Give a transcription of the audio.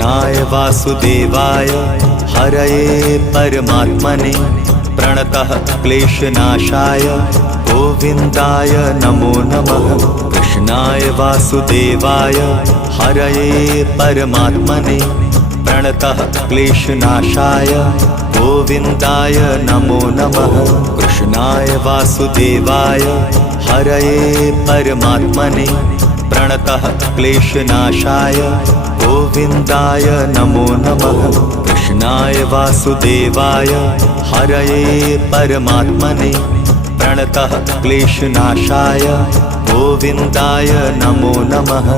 कृष्णाय वासुदेवाय हरये परमात्मने प्रणतः क्लेशनाशाय गोविन्दाय नमो नमः। कृष्णाय वासुदेवाय हरये परमात्मने प्रणतः क्लेशनाशाय गोविन्दाय नमो नमः। कृष्णाय वासुदेवाय हरये परमात्मने प्रणतः क्लेशनाशाय गोविन्दाय नमो नमः। कृष्णाय वासुदेवाय हरये परमात्मने प्रणतः क्लेशनाशाय गोविन्दाय नमो नमः।